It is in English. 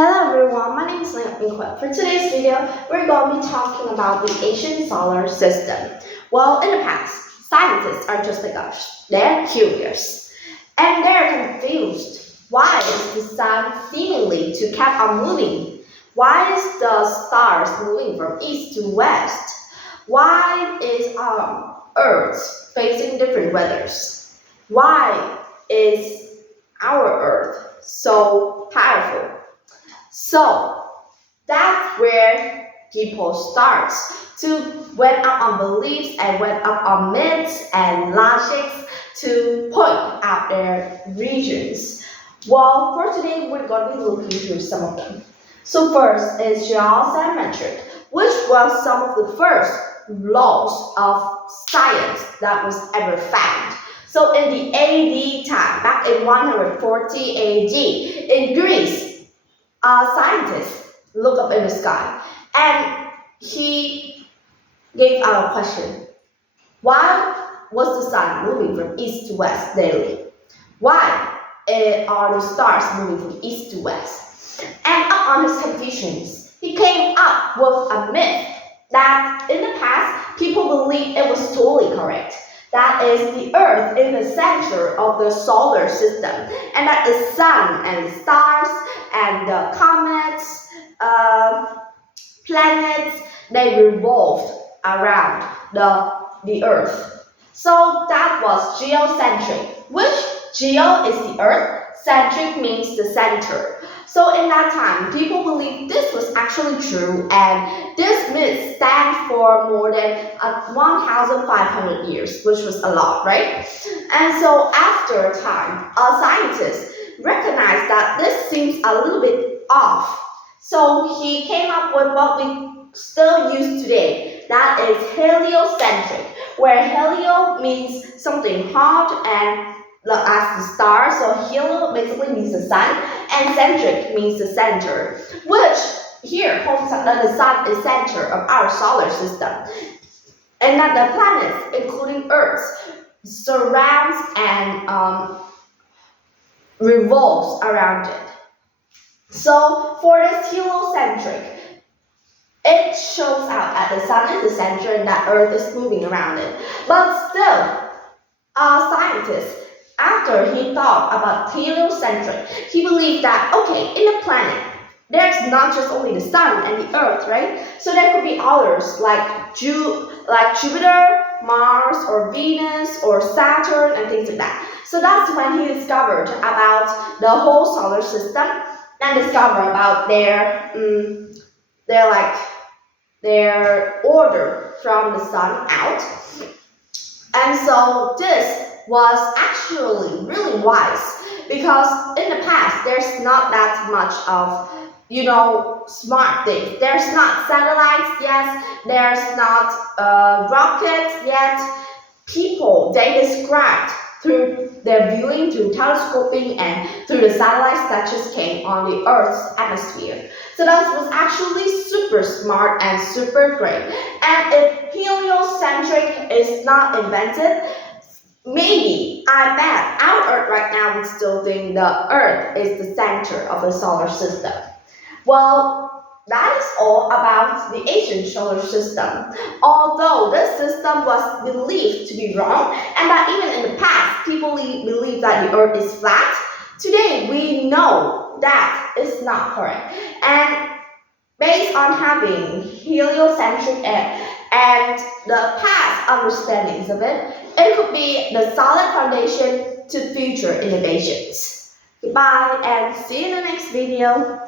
Hello everyone, my name is Lincoln. For today's video, we're going to be talking about the ancient solar system. Well, in the past, scientists are just like us. They're curious. And they're confused. Why is the sun seemingly to keep on moving? Why is the stars moving from east to west? Why is our Earth facing different weathers? Why is our Earth so powerful? So that's where people start to went up on beliefs and went up on myths and logics to point out their regions. Well, for today we're going to be looking through some of them. So first is geometric, which was some of the first laws of science that was ever found. So in the AD time, back in 140 AD, in Greece, a scientist looked up in the sky and he gave out a question. Why was the sun moving from east to west daily? Why are the stars moving from east to west? And up on his confusions, he came up with a myth that in the past people believed it was totally correct. That is the Earth in the center of the solar system, and that the sun and the stars and the comets, planets, they revolved around the Earth. So that was geocentric, which geo is the Earth, centric means the center. So in that time, people believed this was actually true, and this myth stands for more than 1,500 years, which was a lot, right? And so after a time, scientists recognized that this seems a little bit off. So he came up with what we still use today, that is heliocentric, where helio means something hot and as the star, so helio basically means the sun, and centric means the center, which here points out that the sun is center of our solar system, and that the planets, including Earth, surrounds and revolves around it. So for this heliocentric, it shows out that the sun is the center and that Earth is moving around it. But still, scientists, after he thought about heliocentric, he believed that, okay, in a planet, there's not just only the sun and the Earth, right? So there could be others like Jupiter, Mars, or Venus, or Saturn, and things like that. So that's when he discovered about the whole solar system and discovered about their order from the sun out. And so this was actually really wise, because in the past there's not that much of smart things. There's not satellites yet, there's not rockets yet. People, they described through their viewing, through telescoping, and through the satellites that just came on the Earth's atmosphere. So that was actually super smart and super great. And if heliocentric is not invented, maybe, I bet, our Earth right now would still think the Earth is the center of the solar system. Well, that is all about the ancient solar system. Although this system was believed to be wrong, and that even in the past, people believed that the Earth is flat, today we know that is not correct. And based on having heliocentric and the past understandings of it, it could be the solid foundation to future innovations. Goodbye and see you in the next video.